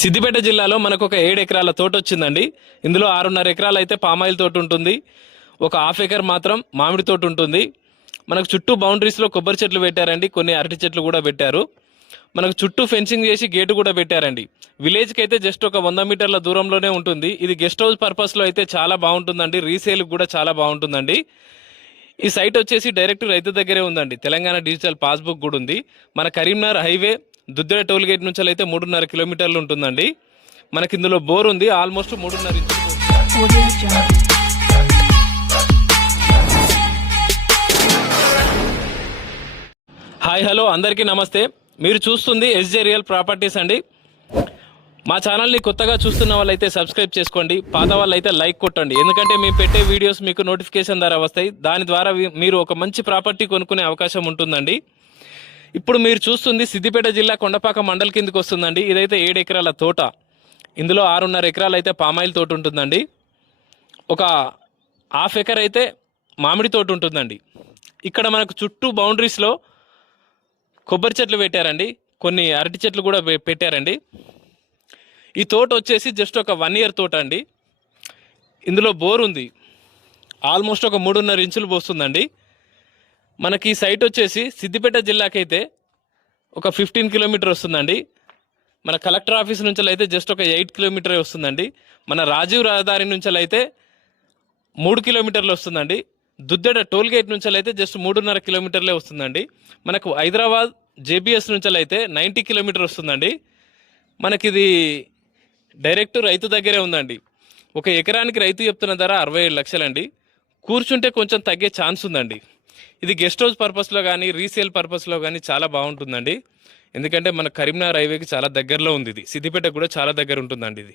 సిద్దిపేట జిల్లాలో మనకు ఒక 7 ఎకరాల తోట వచ్చిందండి. ఇందులో 6.5 ఎకరాలు అయితే పామాయిల్ తోట ఉంటుంది. ఒక హాఫ్ ఎకర్ మాత్రం మామిడి తోట ఉంటుంది. మనకు చుట్టూ బౌండరీస్లో కొబ్బరి చెట్లు పెట్టారండి, కొన్ని అరటి చెట్లు కూడా పెట్టారు. మనకు చుట్టూ ఫెన్సింగ్ చేసి గేటు కూడా పెట్టారండి. విలేజ్కి అయితే జస్ట్ ఒక 100 మీటర్ల దూరంలోనే ఉంటుంది. ఇది గెస్ట్ హౌస్ పర్పస్లో అయితే చాలా బాగుంటుందండి, రీసేల్కి కూడా చాలా బాగుంటుందండి. ఈ సైట్ వచ్చేసి డైరెక్ట్ రైతు దగ్గరే ఉందండి. తెలంగాణ డిజిటల్ పాస్బుక్ కూడా ఉంది. మన Karimnagar highway Duddeda toll gate నుంచి అయితే 3.5 కిలోమీటర్లు ఉంటుందండి. మనకి ఇందులో బోర్ ఉంది, ఆల్మోస్ట్ 3.5 ఇంచులు. హాయ్ హలో అందరికీ నమస్తే. మీరు చూస్తుంది ఎస్జే రియల్ ప్రాపర్టీస్ అండి. మా ఛానల్ని కొత్తగా చూస్తున్న వాళ్ళైతే సబ్స్క్రైబ్ చేసుకోండి, పాత వాళ్ళైతే లైక్ కొట్టండి. ఎందుకంటే మేము పెట్టే వీడియోస్ మీకు నోటిఫికేషన్ ద్వారా వస్తాయి. దాని ద్వారా మీరు ఒక మంచి ప్రాపర్టీ కొనుక్కునే అవకాశం ఉంటుందండి. ఇప్పుడు మీరు చూస్తుంది సిద్దిపేట జిల్లా కొండపాక మండల్ కిందకి వస్తుందండి. ఇదైతే 7 ఎకరాల తోట. ఇందులో 6.5 ఎకరాలు అయితే పామాయిల్ తోట ఉంటుందండి. ఒక హాఫ్ ఎకర్ అయితే మామిడి తోట ఉంటుందండి. ఇక్కడ మనకు చుట్టూ బౌండరీస్లో కొబ్బరి చెట్లు పెట్టారండి, కొన్ని అరటి చెట్లు కూడా పెట్టారండి. ఈ తోట వచ్చేసి జస్ట్ ఒక 1 ఇయర్ తోట అండి. ఇందులో బోర్ ఉంది, ఆల్మోస్ట్ ఒక 3.5 ఇంచులు పోస్తుందండి. మనకి ఈ సైట్ వచ్చేసి సిద్దిపేట జిల్లాకైతే ఒక 15 కిలోమీటర్ వస్తుందండి. మన కలెక్టర్ ఆఫీస్ నుంచి అయితే జస్ట్ ఒక 8 కిలోమీటరే వస్తుందండి. మన రాజీవ్ రహదారి నుంచి అయితే 3 కిలోమీటర్లు వస్తుందండి. దుద్దెడ టోల్ గేట్ నుంచి అయితే జస్ట్ 3.5 కిలోమీటర్లే వస్తుందండి. మనకు హైదరాబాద్ జేబీఎస్ నుంచి అయితే 90 కిలోమీటర్ వస్తుందండి. మనకిది డైరెక్ట్ రైతు దగ్గరే ఉందండి. ఒక ఎకరానికి రైతు చెప్తున్న ధర 67 లక్షలండి. కూర్చుంటే కొంచెం తగ్గే ఛాన్స్ ఉందండి. ఇది గెస్ట్ హౌస్ పర్పస్లో కానీ రీసేల్ పర్పస్లో కానీ చాలా బాగుంటుందండి. ఎందుకంటే మన కరీంనగర్ హైవేకి చాలా దగ్గరలో ఉంది. ఇది సిద్దిపేటకు కూడా చాలా దగ్గర ఉంటుందండి ఇది.